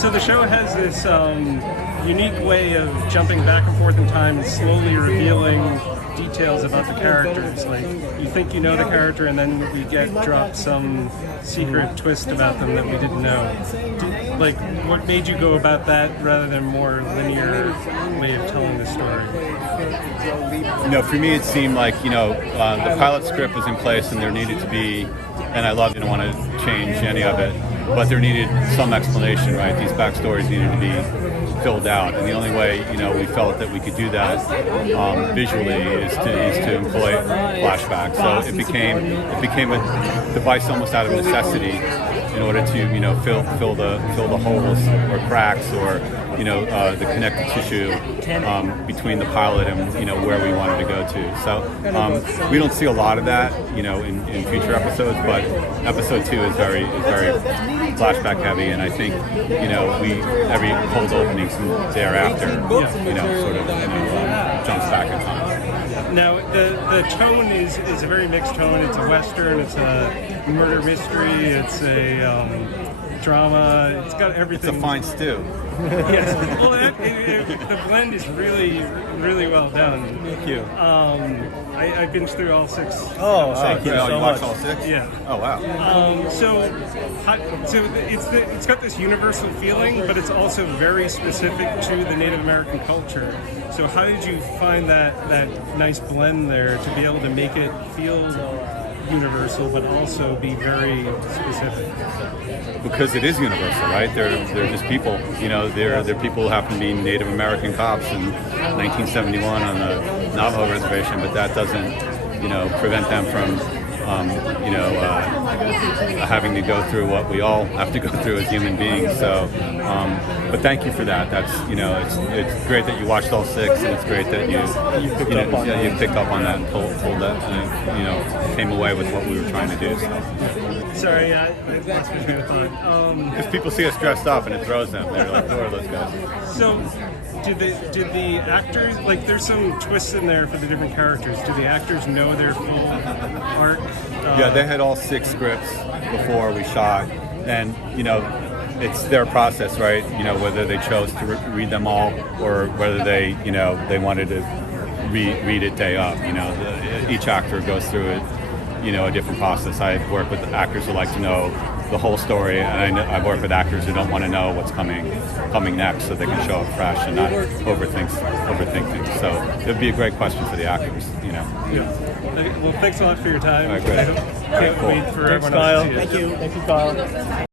So the show has this unique way of jumping back and forth in time and slowly revealing details about the characters. Like, you think you know the character, and then we get dropped some secret twist about them that we didn't know. Like, what made you go about that rather than more linear way of telling the story? For me, it seemed like, the pilot script was in place and there needed to be, and I didn't want to change any of it, but there needed some explanation, right? These backstories needed to be filled out, and the only way, we felt that we could do that visually is to employ flashbacks. So it became a device almost out of necessity in order to, fill the holes or cracks or, the connective tissue between the pilot and where we wanted to go to. So we don't see a lot of that in future episodes, but episode 2 is very flashback heavy, and I think every cold opening thereafter jumps back in time. Now the tone is a very mixed tone. It's a western, it's a murder mystery, it's a drama. It's got everything. It's a fine stew. Yes. Well, the blend is really, really well done. Thank you. I binged through all 6. Oh, thank you so you much. watched all 6? Yeah. Oh, wow. So it's got this universal feeling, but it's also very specific to the Native American culture. So how did you find that nice blend there to be able to make it feel universal, but also be very specific? Because it is universal, right? They're just people. They're people who happen to be Native American cops in 1971 on the Navajo reservation, but that doesn't, prevent them from, having to go through what we all have to go through as human beings. So, but thank you for that. That's, it's great that you watched all 6, and it's great that you picked up on that and pulled that, and came away with what we were trying to do. So. Sorry, I lost my train of thought. Because people see us dressed up and it throws them. They're like, who are those guys? So, did the actors, like, there's some twists in there for the different characters. Do the actors know their full arc? Yeah, they had all 6 scripts before we shot, and it's their process, right? Whether they chose to read them all or whether they wanted to read it day up. Each actor goes through it, a different process. I work with actors who like to know the whole story, and I work with actors who don't want to know what's coming next, so they can show up fresh and not overthink things. So it'd be a great question for the actors, Yeah. Okay, well, thanks a lot for your time. All right, great. Can't wait for everyone else to see it. Thank you, Kyle.